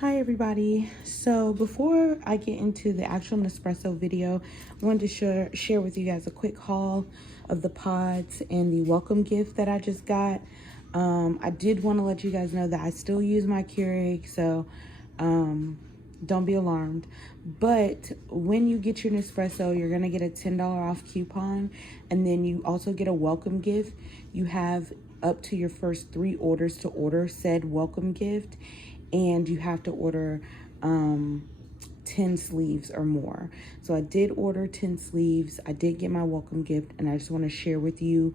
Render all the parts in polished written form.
Hi everybody. So before I get into the actual Nespresso video, I wanted to share with you guys a quick haul of the pods and the welcome gift that I just got. I did want to let you guys know that I still use my Keurig, so don't be alarmed. But when you get your Nespresso, you're gonna get a $10 off coupon, and then you also get a welcome gift. You have up to your first 3 orders to order said welcome gift, and you have to order 10 sleeves or more. So I did order 10 sleeves. I did get my welcome gift, and I just want to share with you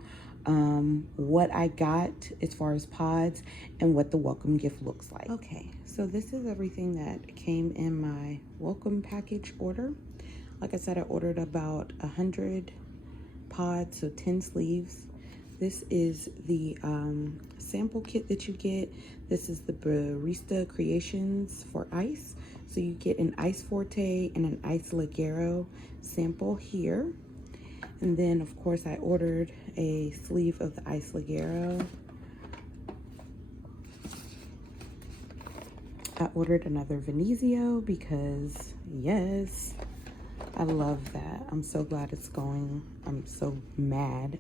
what I got as far as pods and what the welcome gift looks like. Okay, so this is everything that came in my welcome package order. Like I said, I ordered about 100 pods, so 10 sleeves. This is the sample kit that you get. This is the Barista Creations for ice. So you get an ice forte and an ice ligero sample here. And then of course I ordered a sleeve of the ice ligero. I ordered another Venezio because yes, I love that. I'm so glad it's going. I'm so mad,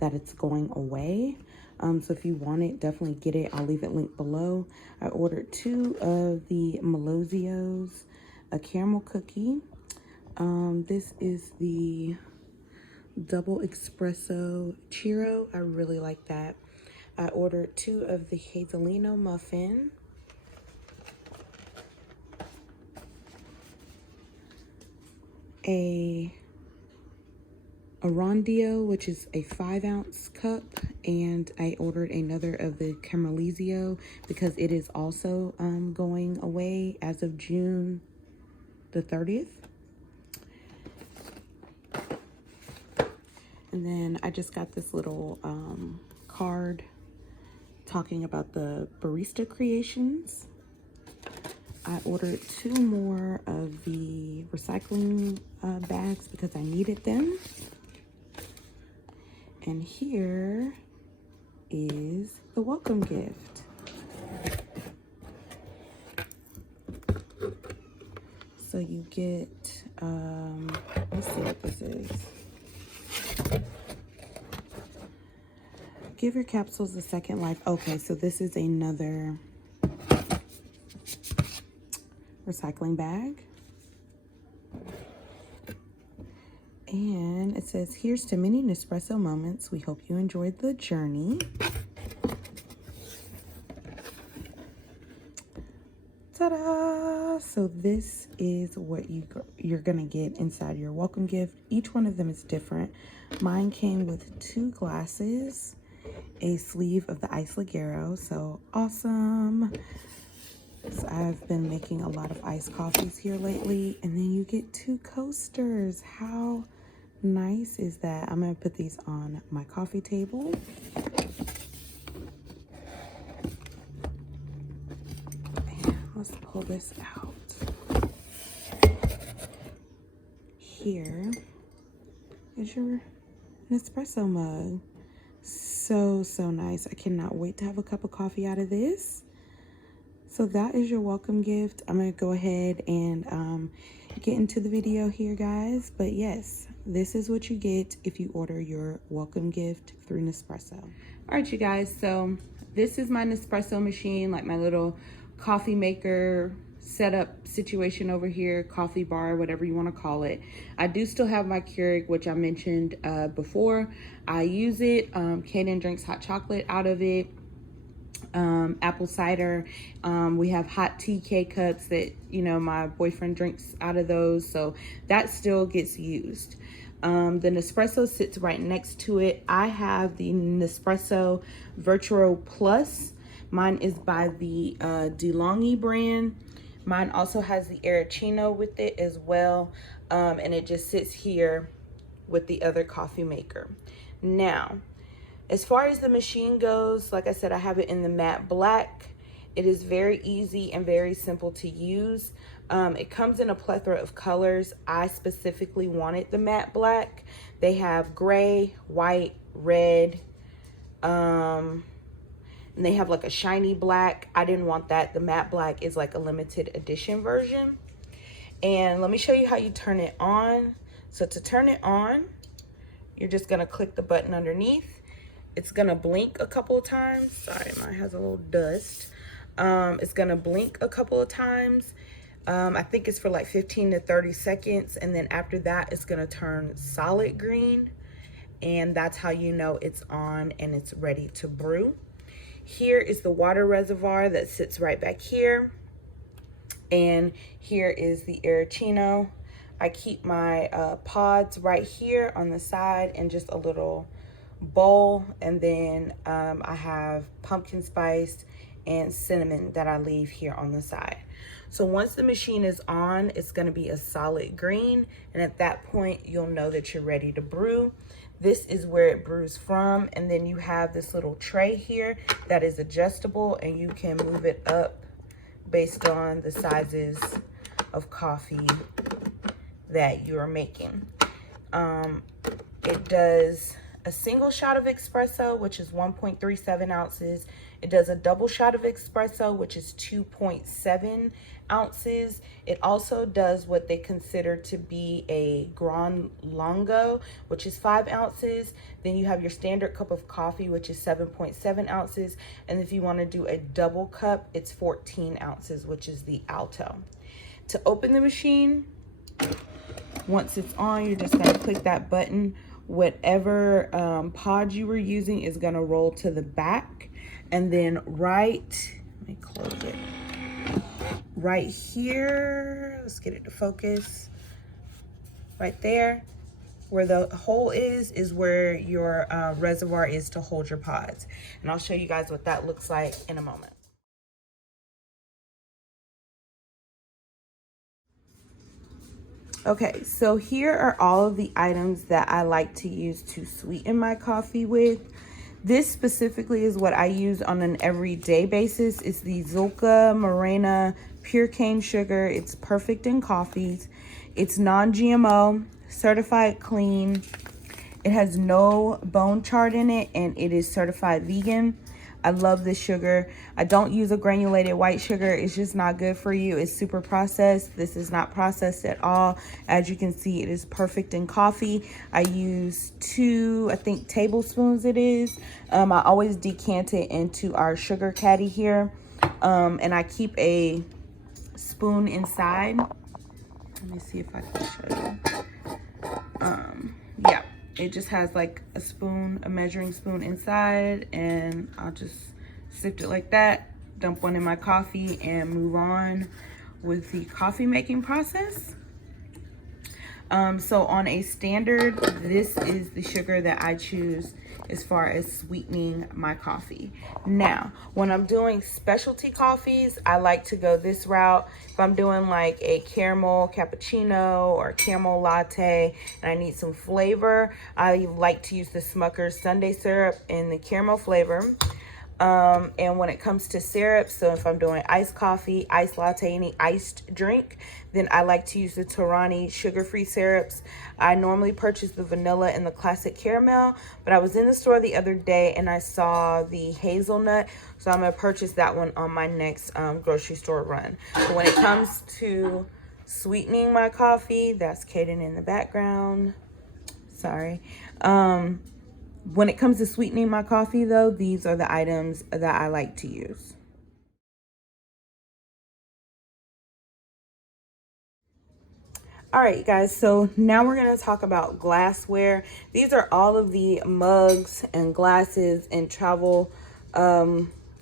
that it's going away. So if you want it, definitely get it. I'll leave it linked below. I ordered 2 of the Malozios, a caramel cookie. This is the double espresso churro. I really like that. I ordered 2 of the hazelino muffin. A Rondio, which is a 5-ounce cup, and I ordered another of the Caramellizio because it is also going away as of June the 30th. And then I just got this little card talking about the Barista Creations. I ordered 2 more of the recycling bags because I needed them. And here is the welcome gift. So you get, let's see what this is. Give your capsules a second life. Okay, so this is another recycling bag. And it says, here's to many Nespresso moments. We hope you enjoyed the journey. Ta-da! So this is what you're gonna get inside your welcome gift. Each one of them is different. Mine came with 2 glasses, a sleeve of the ice ligero, so awesome. So I've been making a lot of iced coffees here lately, and then you get 2 coasters. How nice is that? I'm gonna put these on my coffee table. And let's pull this out. Here is your Nespresso mug. So nice. I cannot wait to have a cup of coffee out of this. So that is your welcome gift. I'm gonna go ahead and get into the video here, guys. But yes, this is what you get if you order your welcome gift through Nespresso. All right, you guys, so this is my Nespresso machine, like my little coffee maker setup situation over here, coffee bar, whatever you want to call it. I do still have my Keurig, which I mentioned before. I use it. Kaden drinks hot chocolate out of it. Apple cider. We have hot tea K-cups that, my boyfriend drinks out of those. So that still gets used. The Nespresso sits right next to it. I have the Nespresso vertuoplus. Mine is by the DeLonghi brand. Mine also has the Arancino with it as well. And it just sits here with the other coffee maker. Now, as far as the machine goes, like I said, I have it in the matte black. It is very easy and very simple to use. It comes in a plethora of colors. I specifically wanted the matte black. They have gray, white, red, And they have like a shiny black. I didn't want that. The matte black is like a limited edition version. And let me show you how you turn it on. So to turn it on, you're just gonna click the button underneath. It's gonna blink a couple of times. Sorry, mine has a little dust. It's gonna blink a couple of times. I think it's for like 15 to 30 seconds. And then after that, it's gonna turn solid green. And that's how you know it's on and it's ready to brew. Here is the water reservoir that sits right back here. And here is the Arancino. I keep my pods right here on the side and just a little bowl. And then I have pumpkin spice and cinnamon that I leave here on the side. So once the machine is on, it's gonna be a solid green. And at that point, you'll know that you're ready to brew. This is where it brews from. And then you have this little tray here that is adjustable and you can move it up based on the sizes of coffee that you are making. It does a single shot of espresso, which is 1.37 ounces. It does a double shot of espresso, which is 2.7 ounces. It also does what they consider to be a Gran Lungo, which is 5 ounces. Then you have your standard cup of coffee, which is 7.7 ounces. And if you want to do a double cup, it's 14 ounces, which is the Alto. To open the machine, once it's on, you're just going to click that button. Whatever pod you were using is going to roll to the back. And then let me close it. Right here, let's get it to focus. Right there, where the hole is where your reservoir is to hold your pods. And I'll show you guys what that looks like in a moment. Okay, so here are all of the items that I like to use to sweeten my coffee with. This specifically is what I use on an everyday basis. It's the Zulka Morena Pure Cane Sugar. It's perfect in coffees. It's non-GMO, certified clean. It has no bone chart in it, and it is certified vegan. I love this sugar. I don't use a granulated white sugar. It's just not good for you. It's super processed. This is not processed at all. As you can see, it is perfect in coffee. I use 2, I think, tablespoons it is. I always decant it into our sugar caddy here. And I keep a spoon inside. Let me see if I can show you. Yeah. It just has like a spoon, a measuring spoon inside, and I'll just sift it like that, dump one in my coffee, and move on with the coffee making process. So on a standard, this is the sugar that I choose as far as sweetening my coffee. Now, when I'm doing specialty coffees, I like to go this route. If I'm doing like a caramel cappuccino or caramel latte and I need some flavor, I like to use the Smucker's Sundae syrup in the caramel flavor. And when it comes to syrup, so if I'm doing iced coffee, iced latte, any iced drink, then I like to use the Torani sugar-free syrups. I normally purchase the vanilla and the classic caramel, but I was in the store the other day and I saw the hazelnut, so I'm gonna purchase that one on my next grocery store run. So when it comes to sweetening my coffee, that's Kaden in the background, sorry. When it comes to sweetening my coffee, though, these are the items that I like to use. All right, you guys, so now we're going to talk about glassware. These are all of the mugs and glasses and travel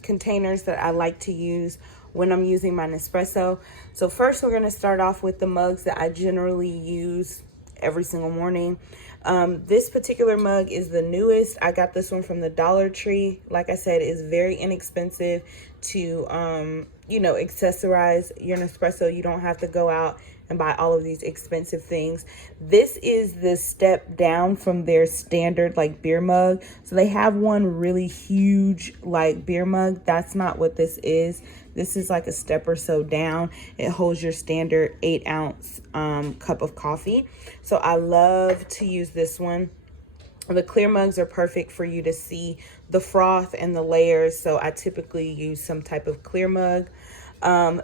containers that I like to use when I'm using my Nespresso. So first, we're going to start off with the mugs that I generally use every single morning. This particular mug is the newest. I got this one from the Dollar Tree. Like I said, it's very inexpensive to, you know, accessorize your Nespresso. You don't have to go out and buy all of these expensive things. This is the step down from their standard like beer mug. So they have one really huge like beer mug. That's not what this is. This is like a step or so down. It holds your standard 8-ounce cup of coffee. So I love to use this one. The clear mugs are perfect for you to see the froth and the layers, so I typically use some type of clear mug.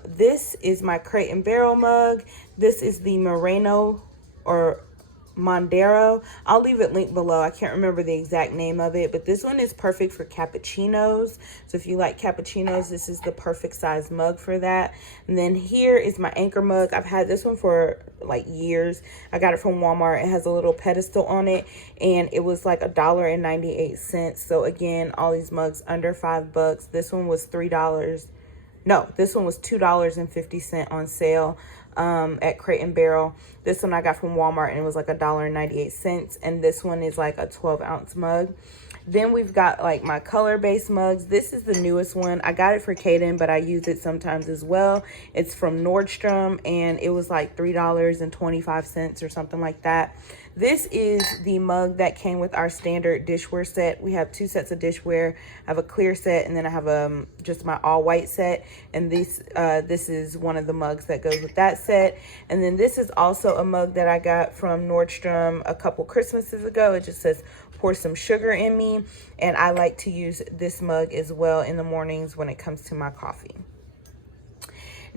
This is my Crate and Barrel mug. This is the Moreno or Mondero. I'll leave it linked below. I can't remember the exact name of it, but this one is perfect for cappuccinos. So if you like cappuccinos, this is the perfect size mug for that. And then here is my Anchor mug. I've had this one for like years. I got it from Walmart. It has a little pedestal on it, and it was like $1.98. So again, all these mugs under $5. This one was $3. No, this one was $2.50 on sale at Crate and Barrel. This one I got from Walmart, and it was like $1.98. And this one is like a 12-ounce mug. Then we've got like my color-based mugs. This is the newest one. I got it for Kaden, but I use it sometimes as well. It's from Nordstrom, and it was like $3.25 or something like that. This is the mug that came with our standard dishware set. We have 2 sets of dishware. I have a clear set, and then I have just my all white set. And this is one of the mugs that goes with that set. And then this is also a mug that I got from Nordstrom a couple Christmases ago. It just says, "Pour some sugar in me." And I like to use this mug as well in the mornings when it comes to my coffee.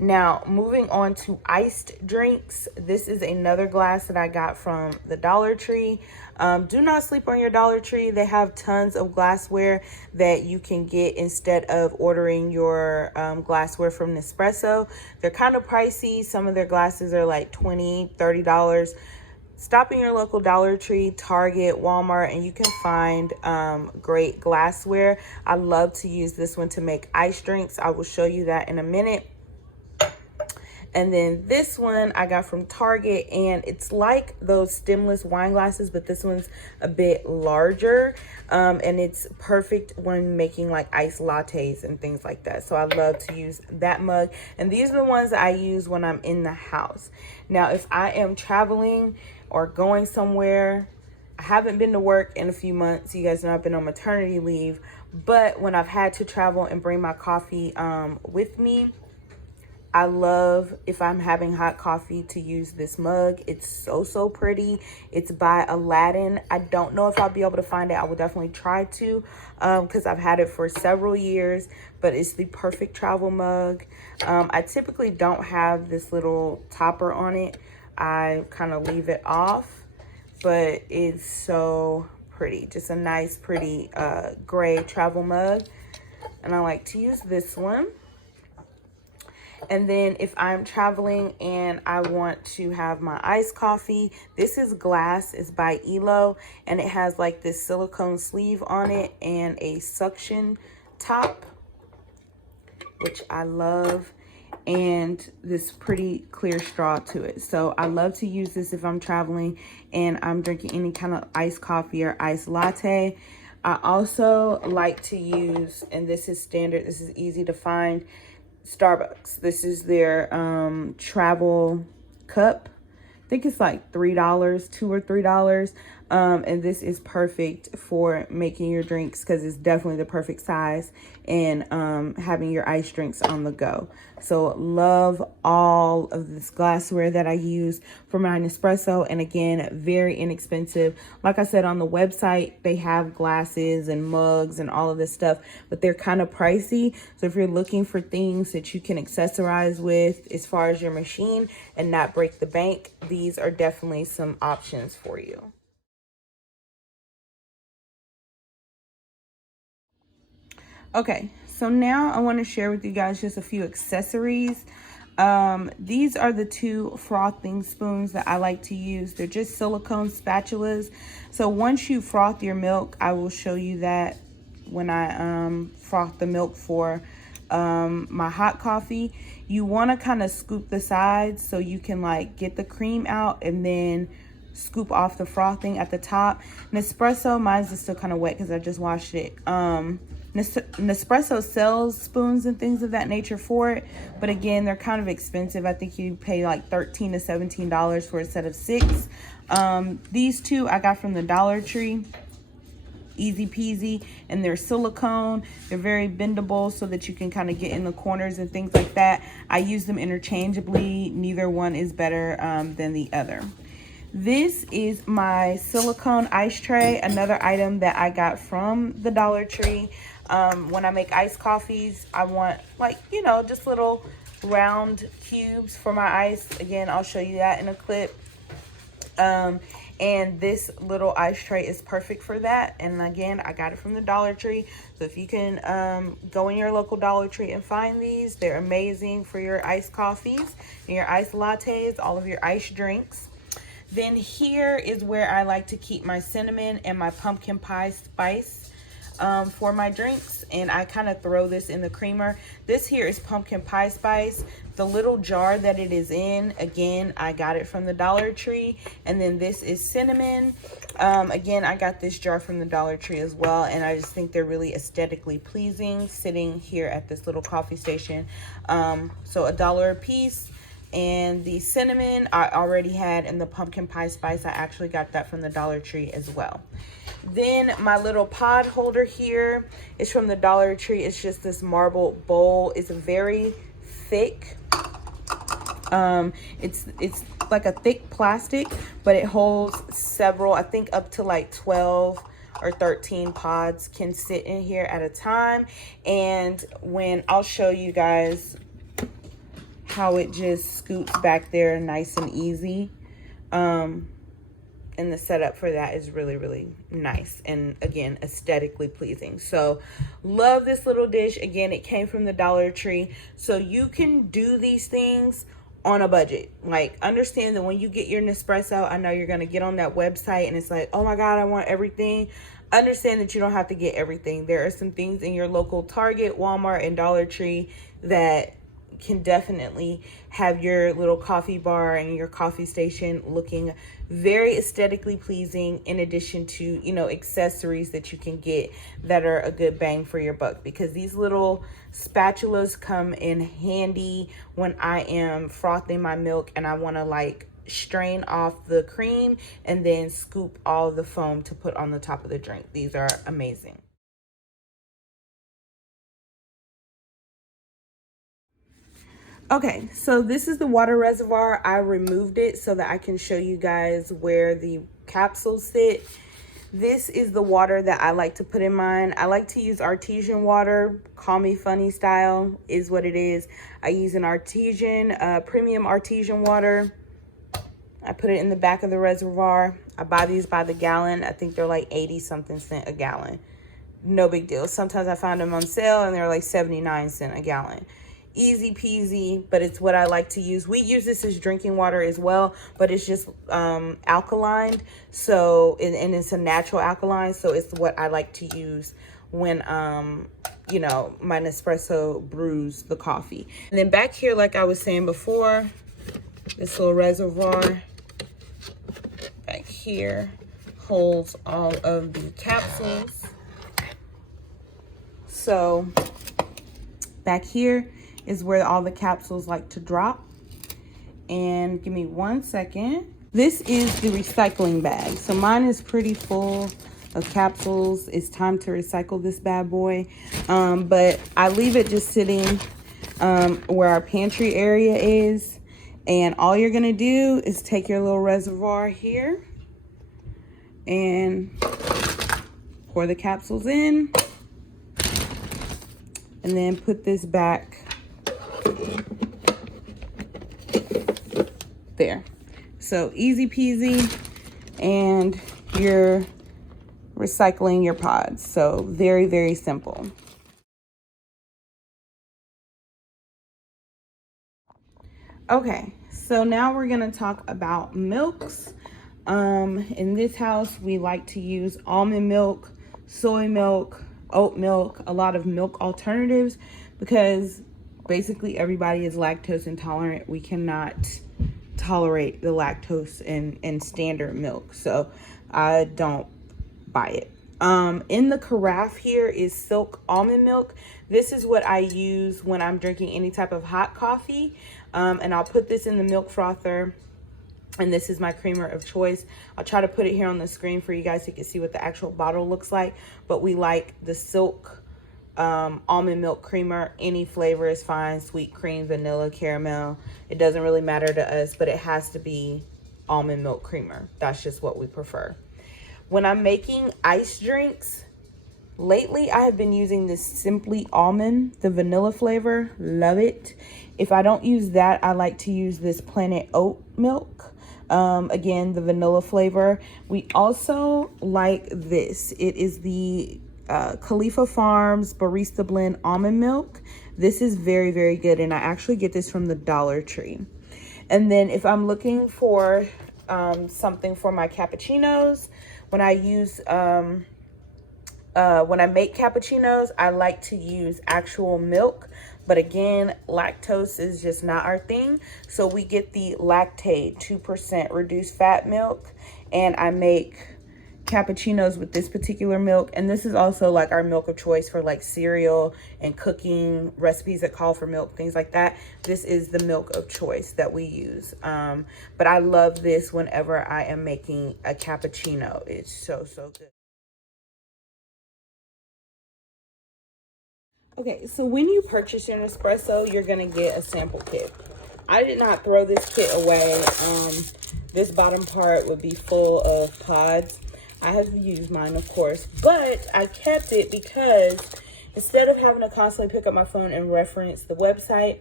Now, moving on to iced drinks. This is another glass that I got from the Dollar Tree. Do not sleep on your Dollar Tree. They have tons of glassware that you can get instead of ordering your glassware from Nespresso. They're kind of pricey. Some of their glasses are like $20, $30. Stop in your local Dollar Tree, Target, Walmart, and you can find great glassware. I love to use this one to make iced drinks. I will show you that in a minute. And then this one I got from Target, and it's like those stemless wine glasses, but this one's a bit larger, and it's perfect when making like iced lattes and things like that. So I love to use that mug, and these are the ones that I use when I'm in the house. Now, if I am traveling or going somewhere, I haven't been to work in a few months. You guys know I've been on maternity leave, but when I've had to travel and bring my coffee with me, I love, if I'm having hot coffee, to use this mug. It's so pretty. It's by Aladdin. I don't know if I'll be able to find it. I will definitely try to, because I've had it for several years, but it's the perfect travel mug. I typically don't have this little topper on it. I kind of leave it off, but it's so pretty. Just a nice, pretty gray travel mug. And I like to use this one. And then if I'm traveling and I want to have my iced coffee, this is glass. It's by Elo, and it has like this silicone sleeve on it and a suction top, which I love, and this pretty clear straw to it. So I love to use this if I'm traveling and I'm drinking any kind of iced coffee or iced latte. I also like to use, and this is standard, this is easy to find, Starbucks. This is their travel cup. I think it's like $3, $2 or $3. And this is perfect for making your drinks because it's definitely the perfect size, and having your iced drinks on the go. So love all of this glassware that I use for my Nespresso. And again, very inexpensive. Like I said, on the website, they have glasses and mugs and all of this stuff, but they're kind of pricey. So if you're looking for things that you can accessorize with as far as your machine and not break the bank, these are definitely some options for you. Okay, so now I want to share with you guys just a few accessories. These are the 2 frothing spoons that I like to use. They're just silicone spatulas. So once you froth your milk, I will show you that when I froth the milk for my hot coffee. You want to kind of scoop the sides so you can like get the cream out and then scoop off the frothing at the top. Nespresso, mine's is still kind of wet because I just washed it. Nespresso sells spoons and things of that nature for it, but again, they're kind of expensive. I think you pay like $13 to $17 for a set of 6. These 2 I got from the Dollar Tree. Easy peasy, and they're silicone. They're very bendable so that you can kind of get in the corners and things like that. I use them interchangeably. Neither one is better than the other. This is my silicone ice tray, another item that I got from the Dollar Tree. When I make iced coffees, I want, like, you know, just little round cubes for my ice. Again, I'll show you that in a clip. And this little ice tray is perfect for that. And again, I got it from the Dollar Tree. So if you can go in your local Dollar Tree and find these, they're amazing for your iced coffees and your iced lattes, all of your iced drinks. Then here is where I like to keep my cinnamon and my pumpkin pie spice for my drinks, and I kind of throw this in the creamer. This here is pumpkin pie spice. The little jar that it is in, again, I got it from the Dollar Tree. And then this is cinnamon. Again, I got this jar from the Dollar Tree as well, and I just think they're really aesthetically pleasing sitting here at this little coffee station. So $1 a piece. And the cinnamon I already had, and the pumpkin pie spice, I actually got that from the Dollar Tree as well. Then my little pod holder here is from the Dollar Tree. It's just this marble bowl. It's very thick. It's like a thick plastic, but it holds several, I think up to like 12 or 13 pods can sit in here at a time. And when I'll show you guys how it just scoots back there nice and easy. And the setup for that is really, really nice. And again, aesthetically pleasing. So love this little dish. Again, it came from the Dollar Tree. So you can do these things on a budget. Like, understand that when you get your Nespresso, I know you're going to get on that website and it's like, oh my God, I want everything. Understand that you don't have to get everything. There are some things in your local Target, Walmart, and Dollar Tree that can definitely have your little coffee bar and your coffee station looking very aesthetically pleasing, in addition to, you know, accessories that you can get that are a good bang for your buck, because these little spatulas come in handy when I am frothing my milk and I want to like strain off the cream and then scoop all the foam to put on the top of the drink. These are amazing. Okay, so this is the water reservoir. I removed it so that I can show you guys where the capsules sit. This is the water that I like to put in mine. I like to use artesian water. Call me funny style is what it is. I use an artesian, premium artesian water. I put it in the back of the reservoir. I buy these by the gallon. I think they're like 80 something cents a gallon. No big deal. Sometimes I find them on sale and they're like 79 cents a gallon. Easy peasy, but it's what I like to use. We use this as drinking water as well, but it's just alkaline. So, and it's a natural alkaline. So it's what I like to use when, you know, my Nespresso brews the coffee. And then back here, like I was saying before, this little reservoir back here holds all of the capsules. So back here is where all the capsules like to drop. And give me 1 second. This is the recycling bag. So mine is pretty full of capsules. It's time to recycle this bad boy. But I leave it just sitting where our pantry area is. And all you're gonna do is take your little reservoir here and pour the capsules in. And then put this back there. So easy peasy, and you're recycling your pods. So very, very simple. Okay, so now we're gonna talk about milks. In this house, we like to use almond milk, soy milk, oat milk, a lot of milk alternatives, because basically everybody is lactose intolerant. We cannot tolerate the lactose in standard milk, so I don't buy it. In the carafe here is Silk almond milk. This is what I use when I'm drinking any type of hot coffee, and I'll put this in the milk frother. And this is my creamer of choice. I'll try to put it here on the screen for you guys so you can see what the actual bottle looks like. But we like the Silk almond milk creamer. Any flavor is fine. Sweet cream, vanilla, caramel. It doesn't really matter to us, but it has to be almond milk creamer. That's just what we prefer. When I'm making iced drinks, lately I have been using this Simply Almond, the vanilla flavor. Love it. If I don't use that, I like to use this Planet Oat milk. Again, the vanilla flavor. We also like this. It is the Khalifa Farms Barista Blend Almond Milk. This is very, very good, and I actually get this from the Dollar Tree. And then if I'm looking for something for my cappuccinos, when I use when I make cappuccinos, I like to use actual milk. But again, lactose is just not our thing. So we get the Lactate 2% reduced fat milk. And I make cappuccinos with this particular milk. And this is also like our milk of choice for like cereal and cooking recipes that call for milk, things like that. This is the milk of choice that we use. But I love this whenever I am making a cappuccino. It's so, so good. Okay, so when you purchase your Nespresso, you're gonna get a sample kit. I did not throw this kit away. This bottom part would be full of pods. I have used mine, of course, but I kept it because instead of having to constantly pick up my phone and reference the website,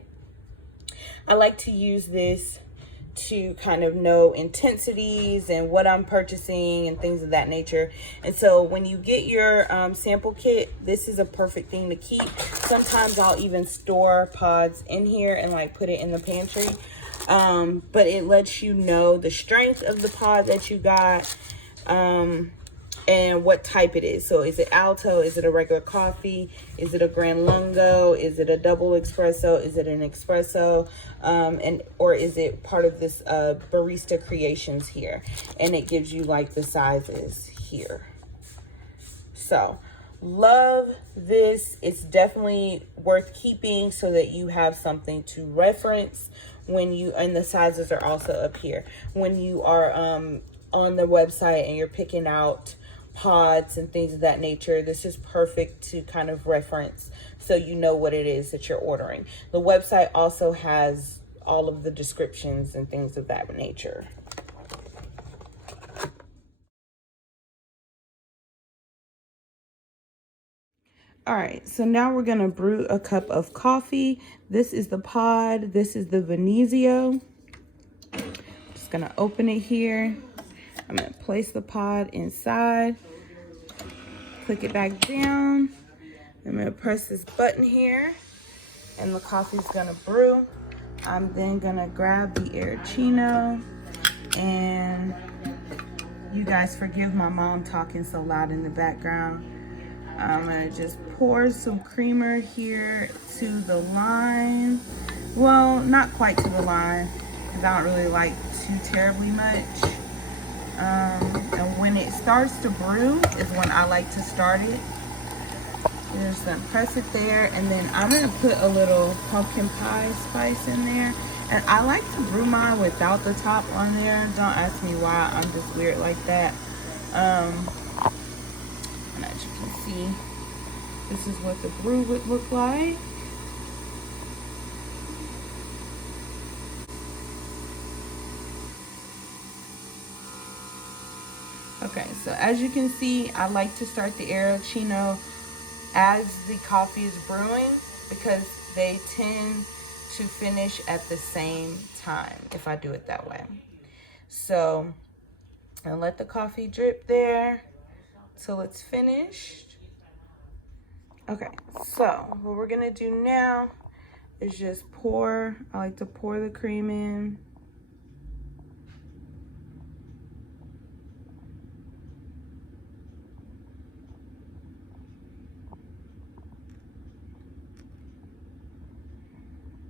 I like to use this to kind of know intensities and what I'm purchasing and things of that nature. And so when you get your sample kit, this is a perfect thing to keep. Sometimes I'll even store pods in here and like put it in the pantry. But it lets you know the strength of the pod that you got, and what type it is. So is it Alto? Is it a regular coffee? Is it a Gran Lungo? Is it a double espresso? Is it an espresso? Or is it part of this Barista Creations here? And it gives you like the sizes here. So love this. It's definitely worth keeping so that you have something to reference when you, and the sizes are also up here. When you are on the website and you're picking out pods and things of that nature, this is perfect to kind of reference so you know what it is that you're ordering. The website also has all of the descriptions and things of that nature. All right, so now we're gonna brew a cup of coffee. This is the pod, this is the Venezio. Just gonna open it here. I'm gonna place the pod inside. Click it back down. I'm gonna press this button here and the coffee's gonna brew. I'm then gonna grab the Aerocino, and you guys forgive my mom talking so loud in the background. I'm gonna just pour some creamer here to the line. Well, not quite to the line, because I don't really like too terribly much. And when it starts to brew is when I like to start it. Just gonna press it there, and then I'm gonna put a little pumpkin pie spice in there. And I like to brew mine without the top on there. Don't ask me why, I'm just weird like that. And as you can see, this is what the brew would look like. Okay, so as you can see, I like to start the Aerocino as the coffee is brewing because they tend to finish at the same time if I do it that way. So I'll let the coffee drip there till it's finished. Okay, so what we're gonna do now is just pour. I like to pour the cream in.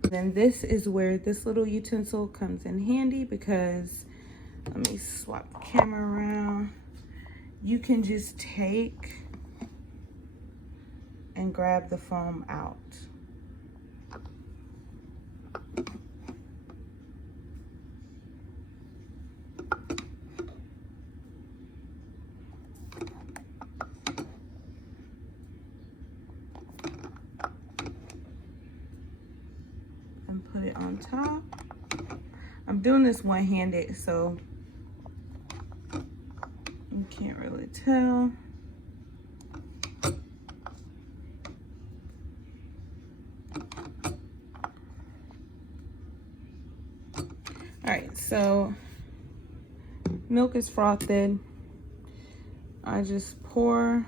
Then this is where this little utensil comes in handy because, let me swap the camera around. You can just take and grab the foam out. And put it on top. I'm doing this one-handed, so can't really tell. All right, so milk is frothed. I just pour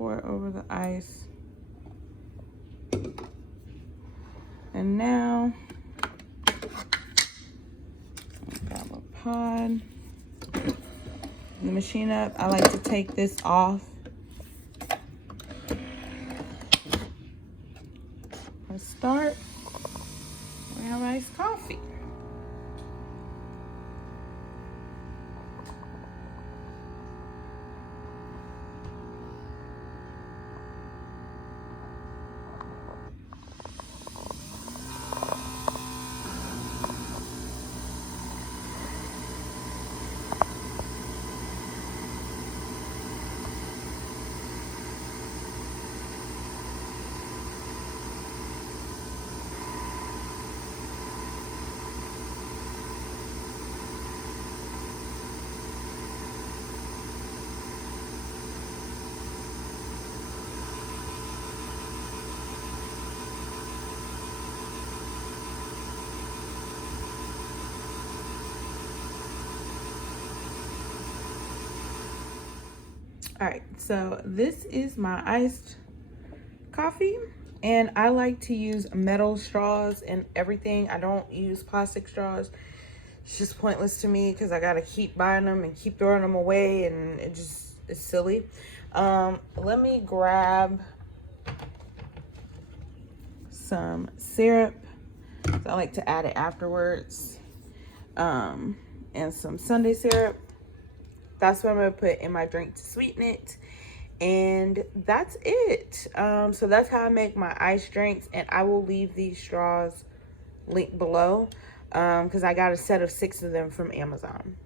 it over the ice. And now, grab a pod. The machine up. I like to take this off. Press start. We have iced coffee. All right, so this is my iced coffee, and I like to use metal straws and everything. I don't use plastic straws. It's just pointless to me because I gotta keep buying them and keep throwing them away, and it just is silly. Let me grab some syrup. So I like to add it afterwards, and some Sunday syrup. That's what I'm gonna put in my drink to sweeten it. And that's it. So that's how I make my iced drinks, and I will leave these straws linked below because I got a set of 6 of them from Amazon.